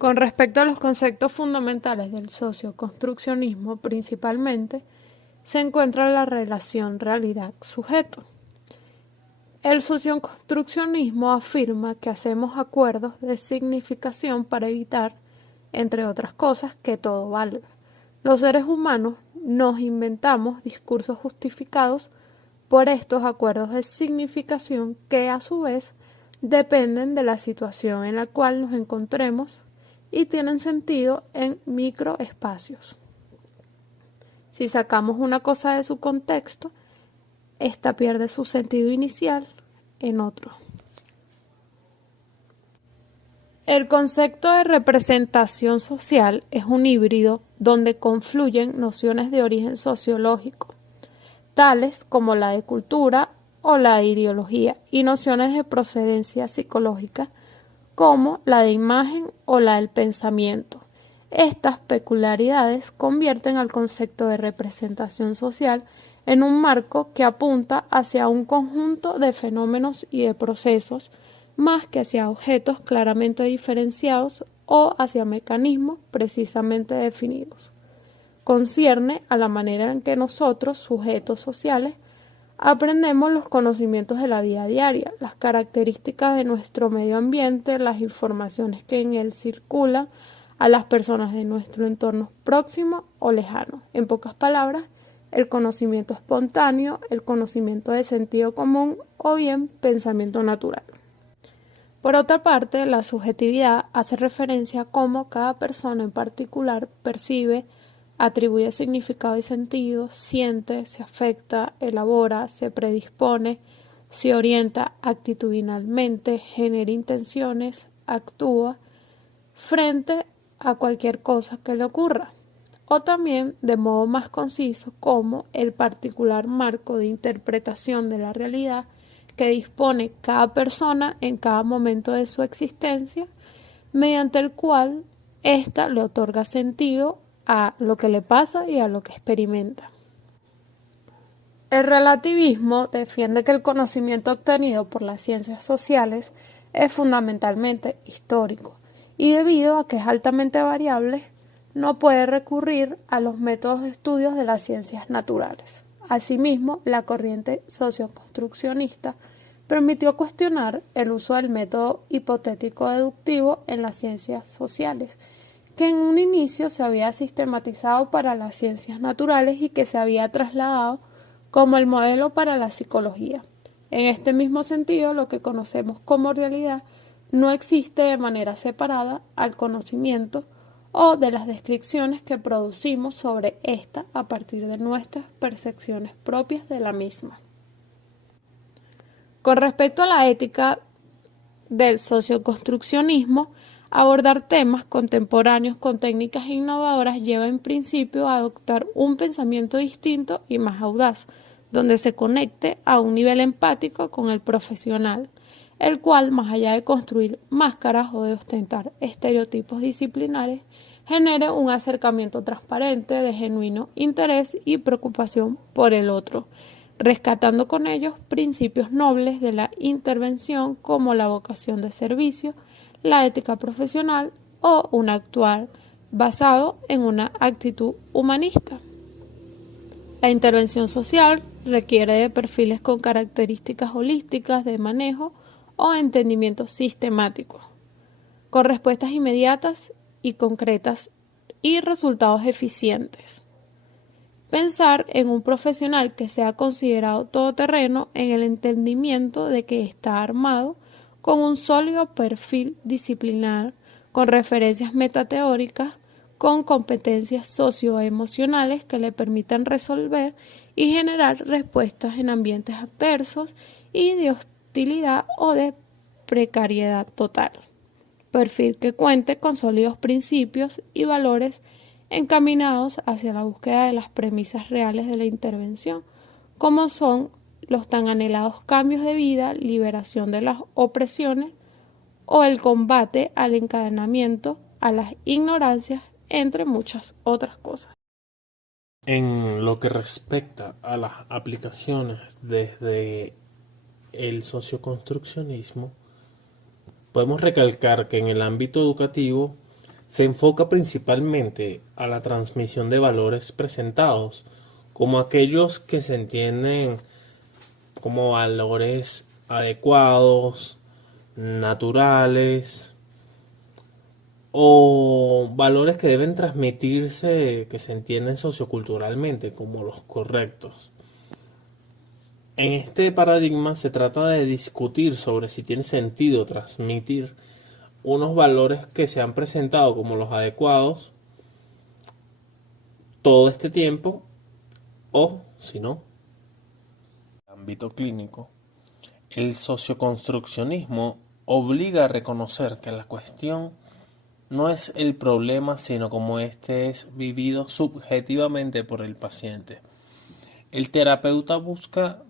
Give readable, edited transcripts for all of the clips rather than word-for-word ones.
Con respecto a los conceptos fundamentales del socioconstruccionismo, principalmente, se encuentra la relación realidad-sujeto. El socioconstruccionismo afirma que hacemos acuerdos de significación para evitar, entre otras cosas, que todo valga. Los seres humanos nos inventamos discursos justificados por estos acuerdos de significación que, a su vez, dependen de la situación en la cual nos encontremos y tienen sentido en microespacios. Si sacamos una cosa de su contexto, esta pierde su sentido inicial en otro. El concepto de representación social es un híbrido donde confluyen nociones de origen sociológico, tales como la de cultura o la de ideología, y nociones de procedencia psicológica, como la de imagen o la del pensamiento. Estas peculiaridades convierten al concepto de representación social en un marco que apunta hacia un conjunto de fenómenos y de procesos, más que hacia objetos claramente diferenciados o hacia mecanismos precisamente definidos. Concierne a la manera en que nosotros, sujetos sociales, aprendemos los conocimientos de la vida diaria, las características de nuestro medio ambiente, las informaciones que en él circulan, a las personas de nuestro entorno próximo o lejano. En pocas palabras, el conocimiento espontáneo, el conocimiento de sentido común o bien pensamiento natural. Por otra parte, la subjetividad hace referencia a cómo cada persona en particular percibe, atribuye significado y sentido, siente, se afecta, elabora, se predispone, se orienta actitudinalmente, genera intenciones, actúa frente a cualquier cosa que le ocurra. O también, de modo más conciso, como el particular marco de interpretación de la realidad que dispone cada persona en cada momento de su existencia, mediante el cual ésta le otorga sentido a lo que le pasa y a lo que experimenta. El relativismo defiende que el conocimiento obtenido por las ciencias sociales es fundamentalmente histórico y, debido a que es altamente variable, no puede recurrir a los métodos de estudios de las ciencias naturales. Asimismo, la corriente socioconstruccionista permitió cuestionar el uso del método hipotético deductivo en las ciencias sociales, que en un inicio se había sistematizado para las ciencias naturales y que se había trasladado como el modelo para la psicología. En este mismo sentido, lo que conocemos como realidad no existe de manera separada al conocimiento o de las descripciones que producimos sobre ésta a partir de nuestras percepciones propias de la misma. Con respecto a la ética del socioconstruccionismo, abordar temas contemporáneos con técnicas innovadoras lleva en principio a adoptar un pensamiento distinto y más audaz, donde se conecte a un nivel empático con el profesional, el cual, más allá de construir máscaras o de ostentar estereotipos disciplinares, genere un acercamiento transparente de genuino interés y preocupación por el otro, rescatando con ellos principios nobles de la intervención como la vocación de servicio, la ética profesional o un actuar basado en una actitud humanista. La intervención social requiere de perfiles con características holísticas de manejo o entendimiento sistemático, con respuestas inmediatas y concretas y resultados eficientes. Pensar en un profesional que sea considerado todoterreno en el entendimiento de que está armado con un sólido perfil disciplinar, con referencias metateóricas, con competencias socioemocionales que le permitan resolver y generar respuestas en ambientes adversos y de hostilidad o de precariedad total. Perfil que cuente con sólidos principios y valores encaminados hacia la búsqueda de las premisas reales de la intervención, como son los tan anhelados cambios de vida, liberación de las opresiones o el combate al encadenamiento, a las ignorancias, entre muchas otras cosas. En lo que respecta a las aplicaciones desde el socioconstruccionismo, podemos recalcar que en el ámbito educativo Se enfoca principalmente a la transmisión de valores presentados como aquellos que se entienden como valores adecuados, naturales o valores que deben transmitirse, que se entienden socioculturalmente como los correctos. En este paradigma se trata de discutir sobre si tiene sentido transmitir unos valores que se han presentado como los adecuados todo este tiempo o si no. En el ámbito clínico, el socioconstruccionismo obliga a reconocer que la cuestión no es el problema, sino cómo éste es vivido subjetivamente por el paciente. El terapeuta busca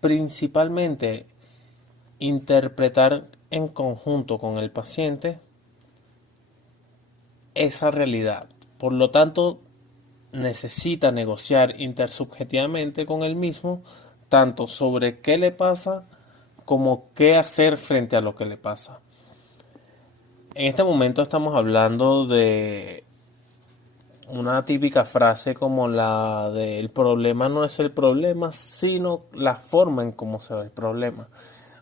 principalmente interpretar en conjunto con el paciente esa realidad. Por lo tanto, necesita negociar intersubjetivamente con él mismo, tanto sobre qué le pasa como qué hacer frente a lo que le pasa. En este momento estamos hablando de una típica frase como la de el problema no es el problema, sino la forma en cómo se ve el problema.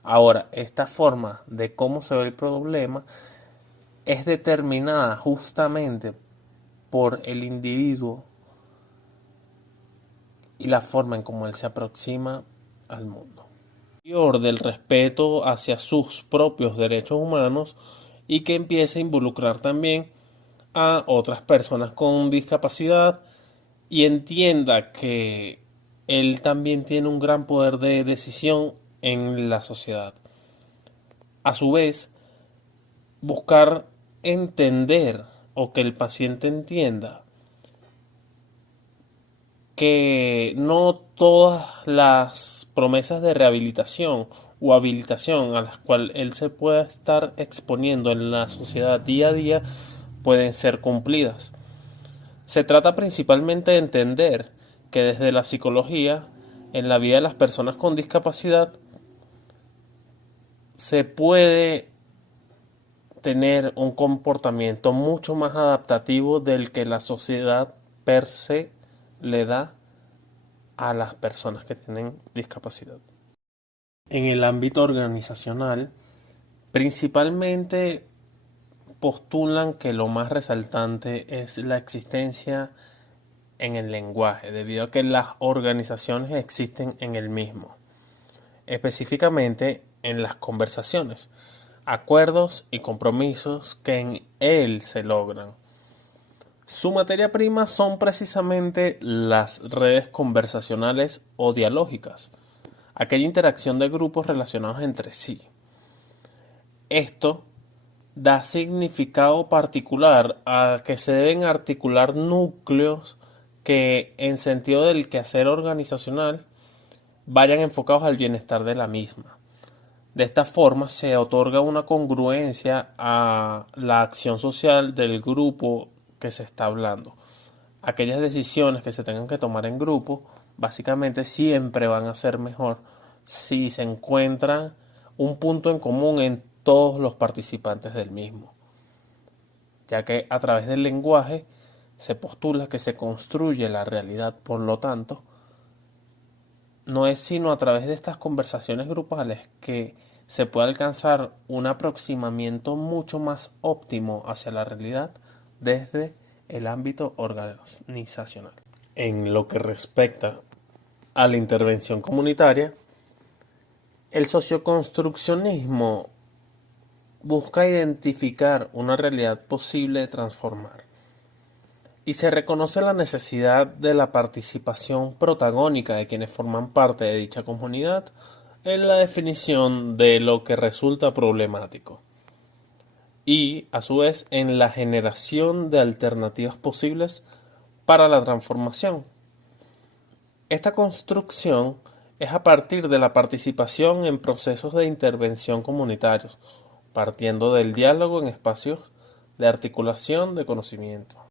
Ahora, esta forma de cómo se ve el problema es determinada justamente por el individuo y la forma en cómo él se aproxima al mundo. Del respeto hacia sus propios derechos humanos y que empiece a involucrar también a otras personas con discapacidad y entienda que él también tiene un gran poder de decisión en la sociedad. A su vez, buscar entender o que el paciente entienda que no todas las promesas de rehabilitación o habilitación a las cuales él se pueda estar exponiendo en la sociedad día a día pueden ser cumplidas. Se trata principalmente de entender que desde la psicología, en la vida de las personas con discapacidad, se puede tener un comportamiento mucho más adaptativo del que la sociedad per se le da a las personas que tienen discapacidad. En el ámbito organizacional, principalmente postulan que lo más resaltante es la existencia en el lenguaje, debido a que las organizaciones existen en el mismo, específicamente en las conversaciones, acuerdos y compromisos que en él se logran. Su materia prima son precisamente las redes conversacionales o dialógicas, aquella interacción de grupos relacionados entre sí. Esto da significado particular a que se deben articular núcleos que, en sentido del quehacer organizacional, vayan enfocados al bienestar de la misma. De esta forma se otorga una congruencia a la acción social del grupo que se está hablando. Aquellas decisiones que se tengan que tomar en grupo, básicamente siempre van a ser mejor si se encuentra un punto en común en todos los participantes del mismo, ya que a través del lenguaje se postula que se construye la realidad. Por lo tanto, no es sino a través de estas conversaciones grupales que se puede alcanzar un aproximamiento mucho más óptimo hacia la realidad desde el ámbito organizacional. En lo que respecta a la intervención comunitaria, el socioconstruccionismo busca identificar una realidad posible de transformar y se reconoce la necesidad de la participación protagónica de quienes forman parte de dicha comunidad en la definición de lo que resulta problemático y, a su vez, en la generación de alternativas posibles para la transformación. Esta construcción es a partir de la participación en procesos de intervención comunitarios, partiendo del diálogo en espacios de articulación de conocimiento.